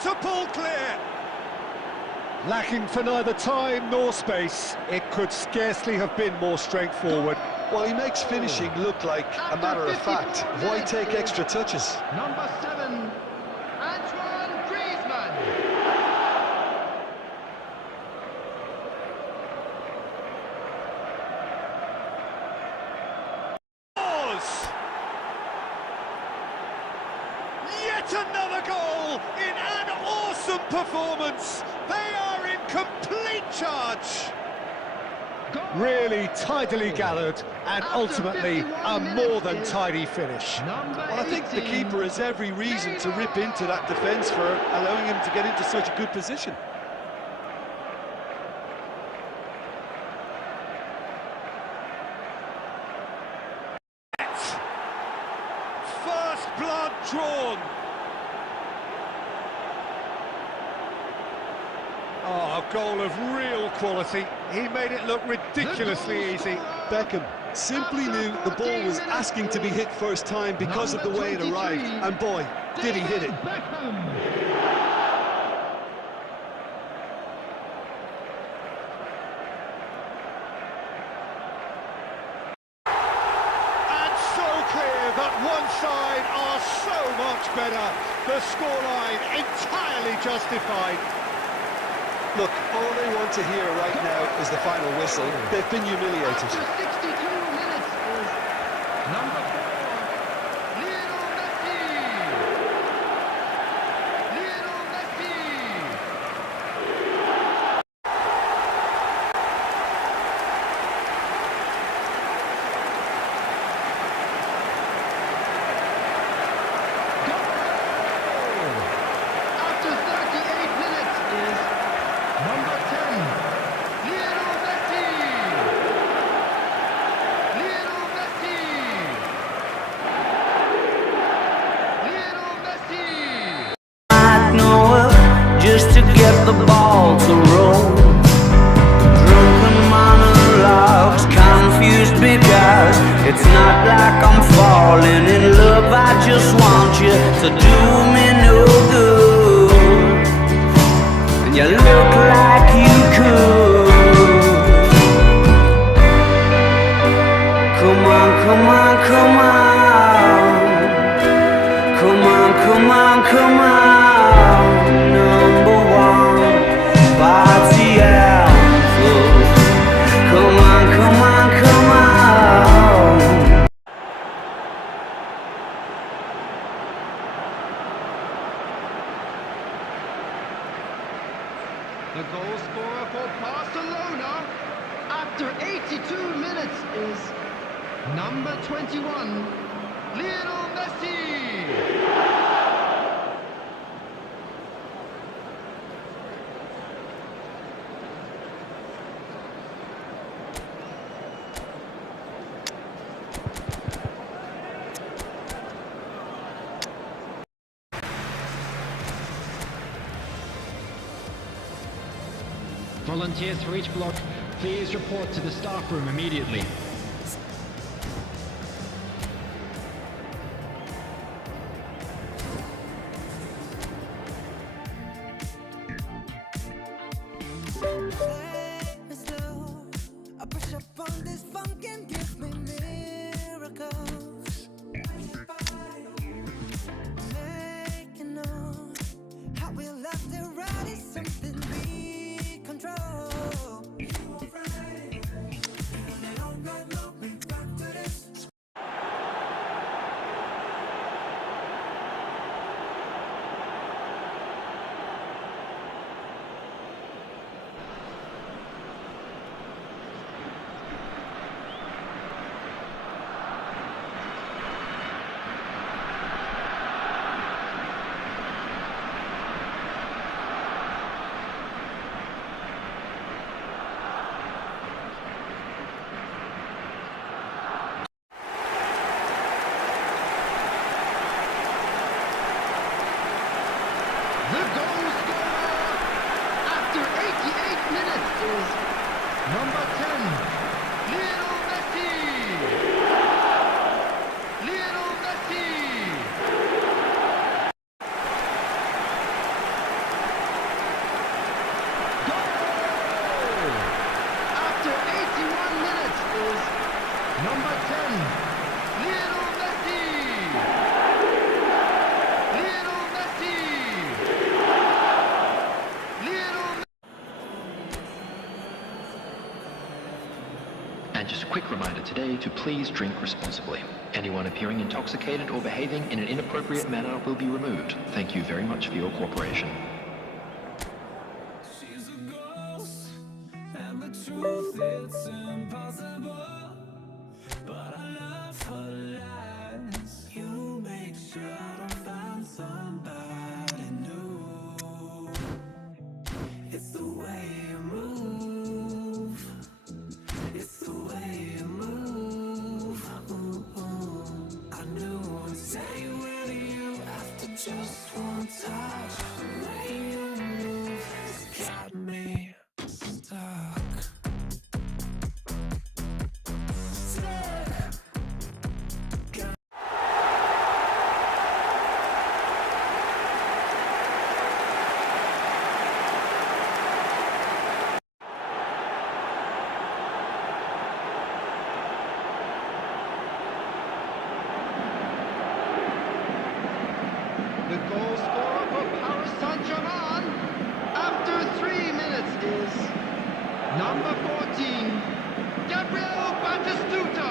to pull clear. Lacking for neither time nor space, it could scarcely have been more straightforward. Well, he makes finishing look like a matter of fact. Why take extra touches? Number 7, Antoine Griezmann. Yet another goal in an awesome performance. They are in complete charge. Really tidily gathered and ultimately a more than tidy finish. Well, I think the keeper has every reason to rip into that defence for allowing him to get into such a good position. First blood drawn. Oh, a goal of real quality. He made it look ridiculously easy. Beckham simply knew the ball was asking to be hit first time because of the way it arrived. And boy, did he hit it. That one side are so much better. The scoreline entirely justified. Look, all they want to hear right now is the final whistle. They've been humiliated. After 62 minutes is number 4, Lionel Messi. Lionel Messi. After 38 minutes is number 10, Lionel Messi. Lionel Messi. Lionel Messi. Like Noah, just to get the ball to roll. Drunken monologues, confused because it's not like I'm falling in love. I just want you to do me no good, and you look like you could. Come on, come on, come on. Come on, come on, come on. Number 1, party alpha. Come on, come on, come on. The goal scorer for Barcelona after 82 minutes is number 21, Lionel Messi. Volunteers for each block, please report to the staff room immediately. The goal scorer after 88 minutes is number 10, Lionel Messi. Lionel Messi. Number 10, Lionel Messi. Lionel Messi. Lionel And just a quick reminder today to please drink responsibly. Anyone appearing intoxicated or behaving in an inappropriate manner will be removed. Thank you very mumuch for your cooperation. She's a ghost, and the truth it's impossible, but I love her lies. You make sure I find somebody new. It's the way you move. It's the way you move. I knew I'd stay with you after just one touch. The way you move has got me stuck. The goal scorer for Paris Saint-Germain after 3 minutes is number 14, Gabriel Batistuta.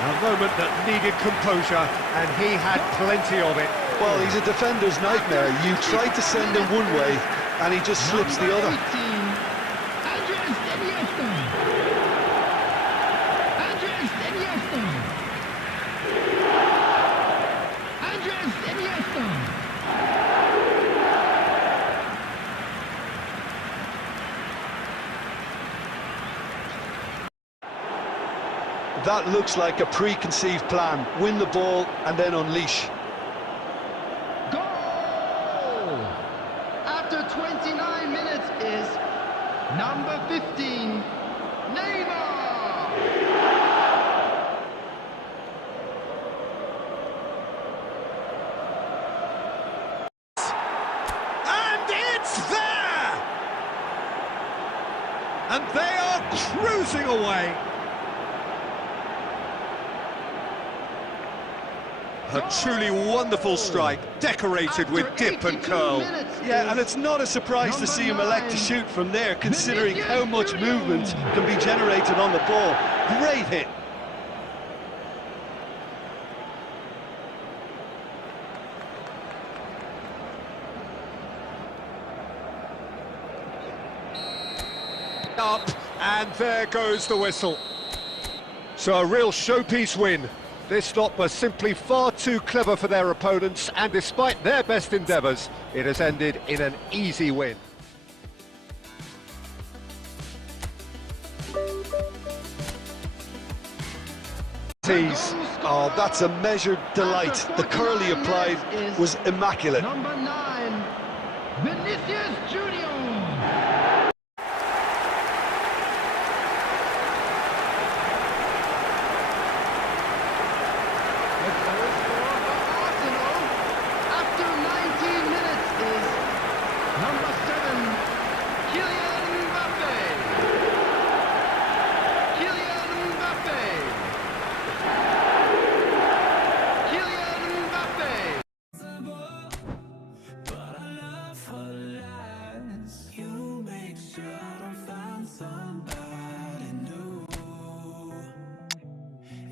A moment that needed composure, and he had plenty of it. Well, he's a defender's nightmare. You try to send him one way, and he just slips the other. Number 18, Andres Iniesta. Andres Iniesta. Andres Iniesta. That looks like a preconceived plan. Win the ball and then unleash. Goal! After 29 minutes is number 15, Neymar! And it's there! And they are cruising away. A truly wonderful strike, decorated with dip and curl. Yeah, and it's not a surprise to see him elect to shoot from there, considering how much movement can be generated on the ball. Great hit. Up, and there goes the whistle. So a real showpiece win. This lot was simply far too clever for their opponents, and despite their best endeavours, it has ended in an easy win. Oh, that's a measured delight. The curl he applied was immaculate. Number 9, Vinicius Junior.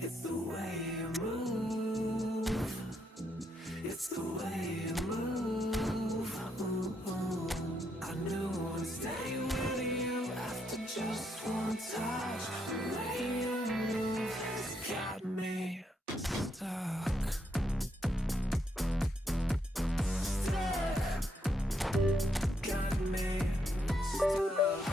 It's the way you move. It's the way you move. I knew I'd stay with you after just one touch. The way you move has got me stuck. Got me stuck.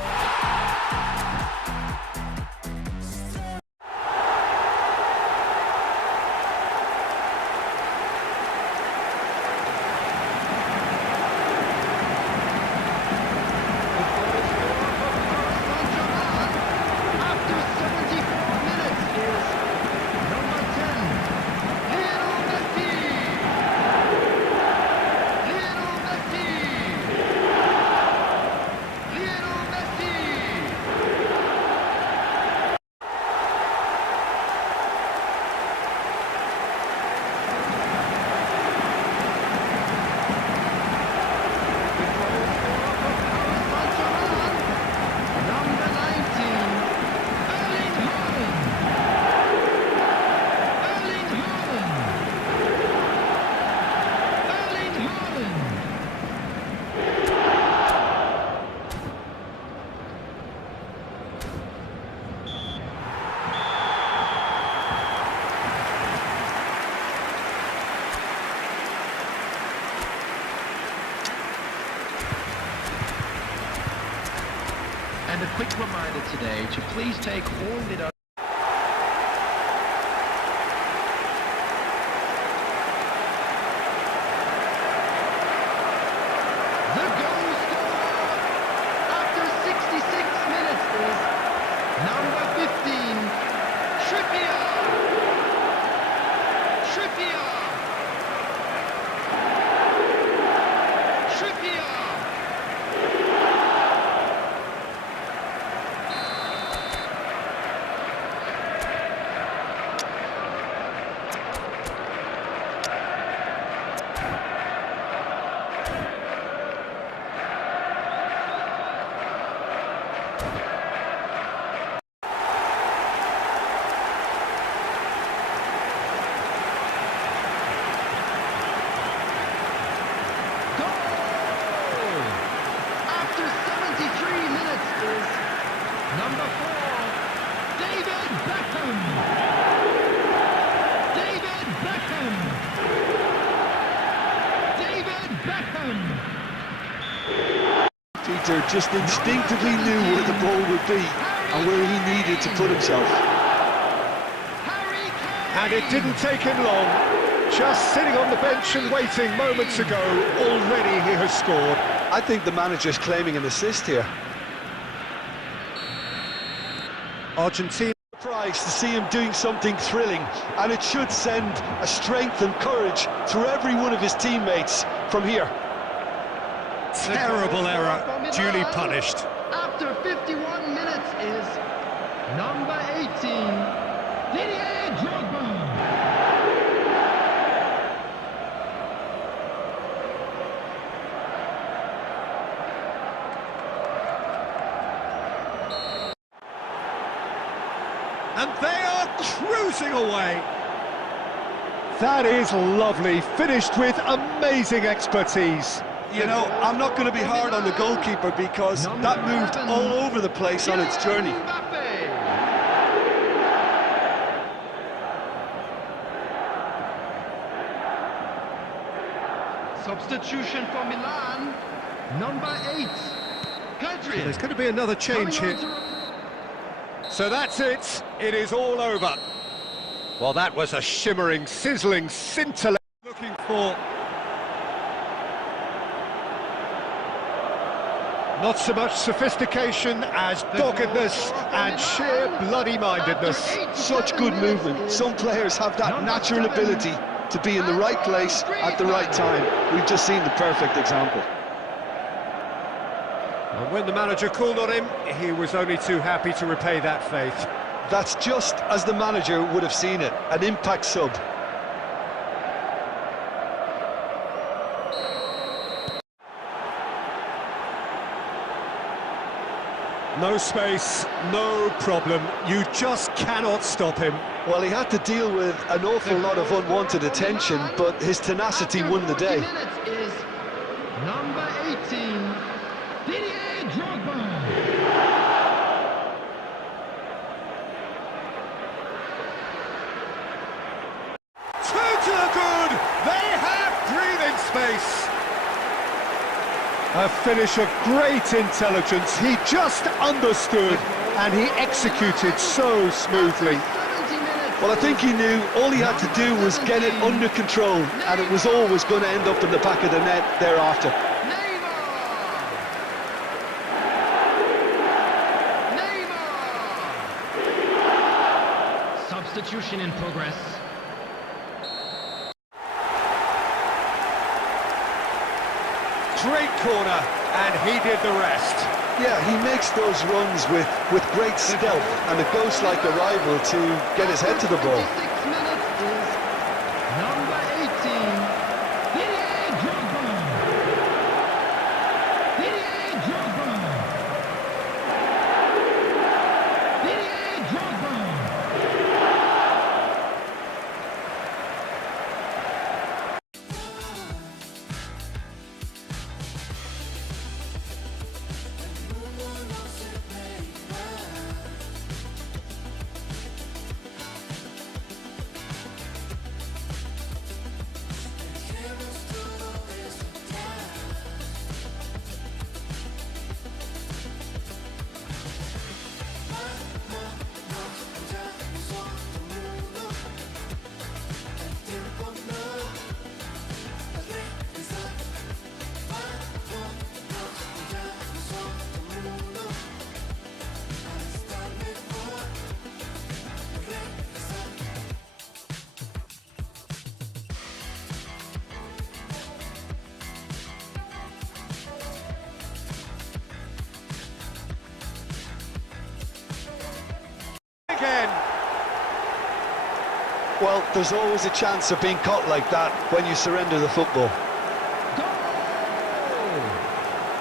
reminder today to please take all deductions. The goal scorer after 66 minutes is number 15, Trippier. Trippier. Trippier. After 73 minutes is number 4, David Beckham. David Beckham. David Beckham. Peter just instinctively knew where the ball would be and where he needed to put himself. Harry Kane. And it didn't take him long. Just sitting on the bench and waiting moments ago, already he has scored. I think the manager's claiming an assist here. Argentina. Surprised to see him doing something thrilling, and it should send a strength and courage through every one of his teammates from here. Terrible error, duly punished. After 51 minutes is number 18, Didier Drogba. And they are cruising away. That is lovely, finished with amazing expertise. You know, I'm not going to be hard on the goalkeeper because that moved all over the place on its journey. Substitution for Milan, number 8, Pedri. There's going to be another change here. So that's it. It is all over. Well, that was a shimmering, sizzling, scintillating. Looking for... not so much sophistication as doggedness and sheer bloody-mindedness. Such good movement. Some players have that natural ability to be in the right place at the right time. We've just seen the perfect example. And when the manager called on him, he was only too happy to repay that faith. That's just as the manager would have seen it, an impact sub. No space, no problem. You just cannot stop him. Well, he had to deal with an awful lot of unwanted attention, but his tenacity won the day. Minutes is number 18, Didier Drogba. Two to the good. They have breathing space. A finish of great intelligence. He just understood and he executed so smoothly. 70 minutes. Well, I think he knew all he had to do was get it under control, and it was always going to end up in the back of the net thereafter. Neymar. Substitution in progress. Great corner, and he did the rest. Yeah, he makes those runs with great stealth and a ghost-like arrival to get his head to the ball. 26 minutes is number 18, Didier Drogba. Didier Drogba. Didier Drogba. Well, there's always a chance of being caught like that when you surrender the football. Goal!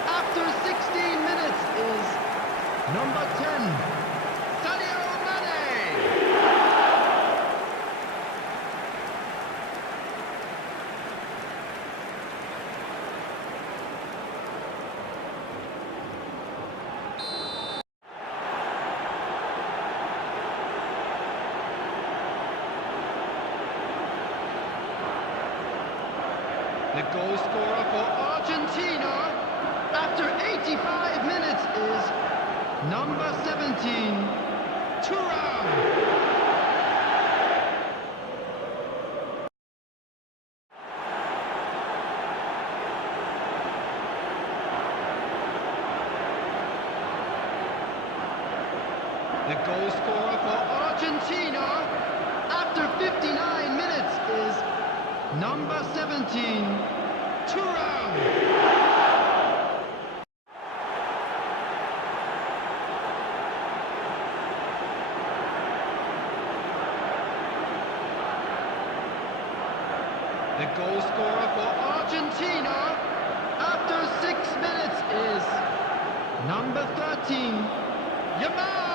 After 16 minutes is number 10, Sadio Mane. The goal scorer for Argentina after 85 minutes is number 17, Thuram. The goal scorer for Argentina after 59 minutes is number 17, Thuram. The goal scorer for Argentina after 6 minutes is number 13, Yamal.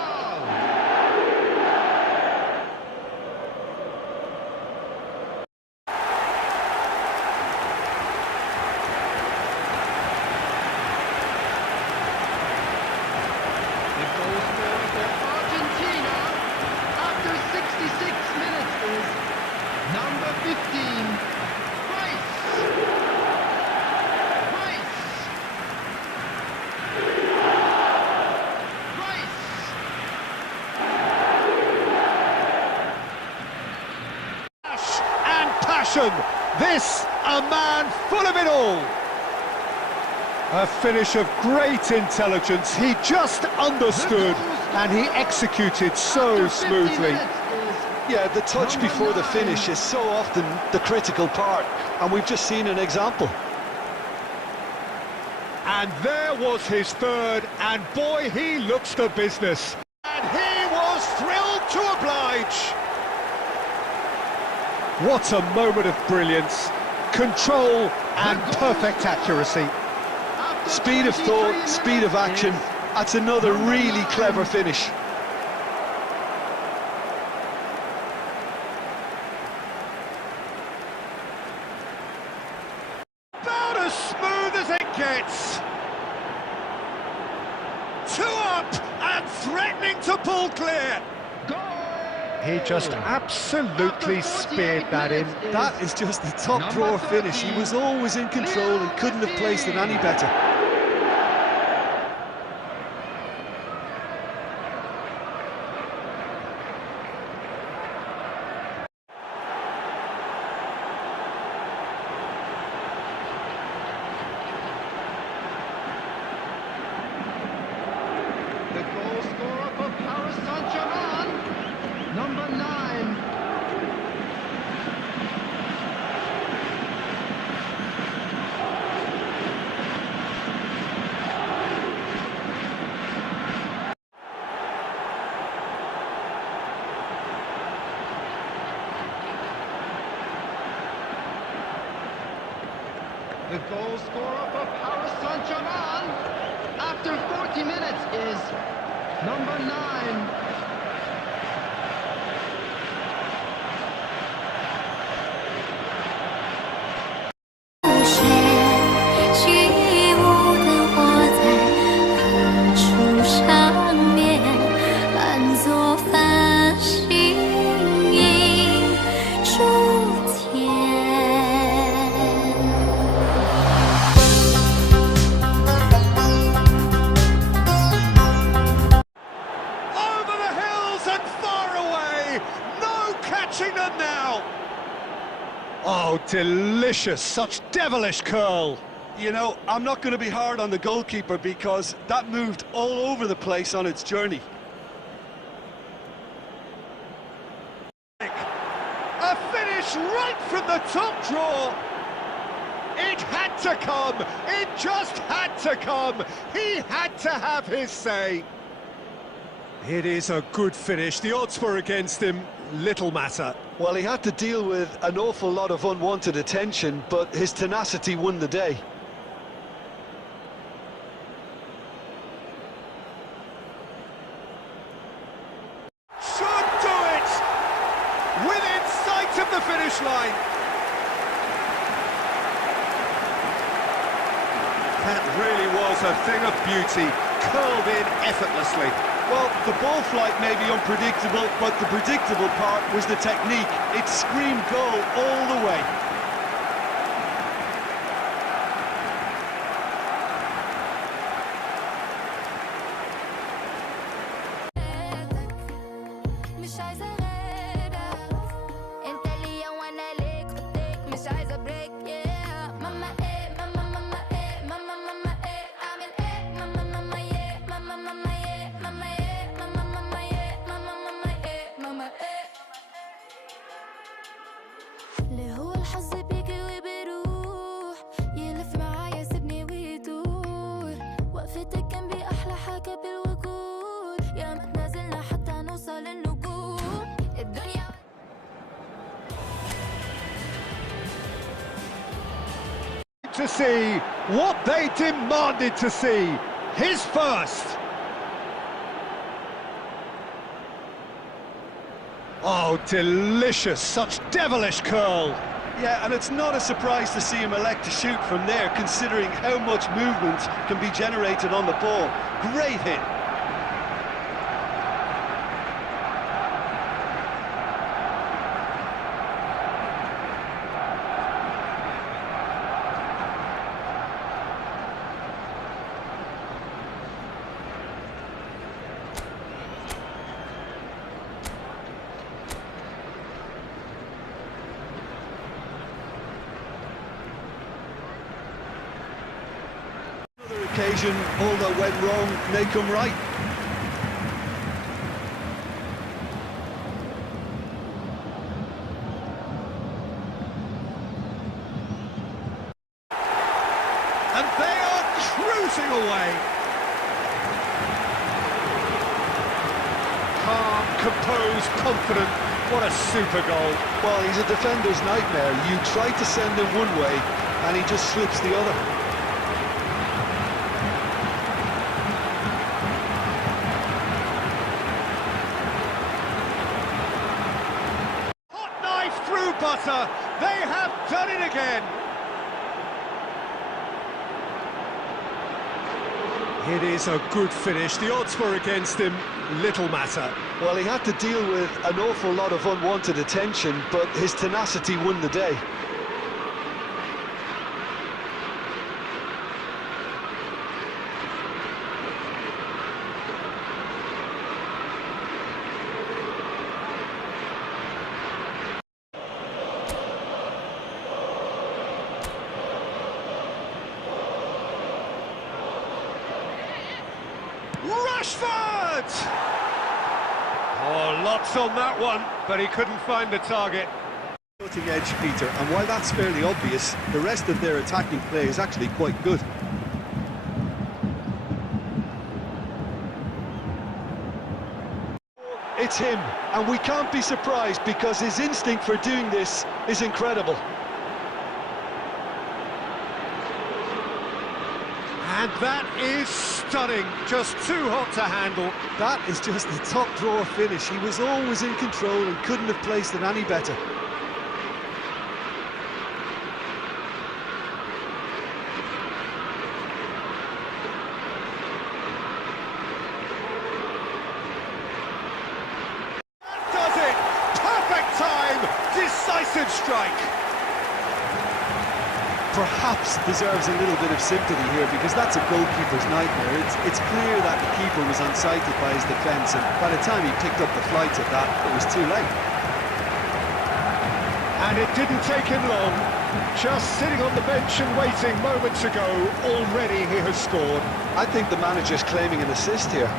The goal scorer for Argentina after 66 minutes is number 15, Rice. Rice. Rice. And passion. This, a man full of it all. A finish of great intelligence. He just understood and he executed so smoothly. Yeah, the touch before the finish is so often the critical part, and we've just seen an example. And there was his third, and boy, he looks the business. And he was thrilled to oblige. What a moment of brilliance, control and perfect accuracy. Speed of thought, speed of action. That's another really clever finish. About as smooth as it gets. Two up and threatening to pull clear. He just absolutely speared that in. That is just the top drawer finish. He was always in control and couldn't have placed it any better. The goal scorer for Paris Saint-Germain, number 9. The goal scorer for Paris Saint-Germain after 40 minutes is number 9. Oh, delicious, such devilish curl. You know, I'm not going to be hard on the goalkeeper because that moved all over the place on its journey. A finish right from the top drawer. It had to come, it just had to come. He had to have his say. It is a good finish. The odds were against him, little matter. Well, he had to deal with an awful lot of unwanted attention, but his tenacity won the day. Should do it! Within sight of the finish line. That really was a thing of beauty, curled in effortlessly. Well, the ball flight may be unpredictable, but the predictable part was the technique. It screamed goal all the way. مش عايزة غيرك انت ليا وانا ليك خدك مش عايزة بريك ماما ايه ماما ماما ايه ماما ماما ايه اعمل ايه ماما ماما يه ماما ماما يه ماما يه ماما ماما يه ماما ماما يه ماما ايه ليه هو الحظ بيجي وبيروح يلف معايا سيبني ويدور وقفتك جنبي احلى حاجة بالوجود يا ما تنازلنا حتى نوصل النجوم الدنيا To see what they demanded to see. His first. Oh, delicious, such devilish curl. Yeah, and it's not a surprise to see him elect to shoot from there, considering how much movement can be generated on the ball. Great hit. Occasion, all that went wrong may come right. And they are cruising away. Calm, composed, confident. What a super goal. Well, he's a defender's nightmare. You try to send him one way, and he just slips the other. Through butter, they have done it again. It is a good finish. The odds were against him, little matter. Well, he had to deal with an awful lot of unwanted attention, but his tenacity won the day. Rashford! Oh, lots on that one, but he couldn't find the target. Cutting edge, Peter, and while that's fairly obvious, the rest of their attacking play is actually quite good. It's him, and we can't be surprised because his instinct for doing this is incredible. And that is stunning, just too hot to handle. That is just the top drawer finish. He was always in control and couldn't have placed it any better. That does it! Perfect time! Decisive strike! Perhaps deserves a little bit of sympathy here because that's a goalkeeper's nightmare. It's clear that the keeper was unsighted by his defence, and by the time he picked up the flight of that, it was too late. And it didn't take him long. Just sitting on the bench and waiting moments ago, already he has scored. I think the manager's claiming an assist here.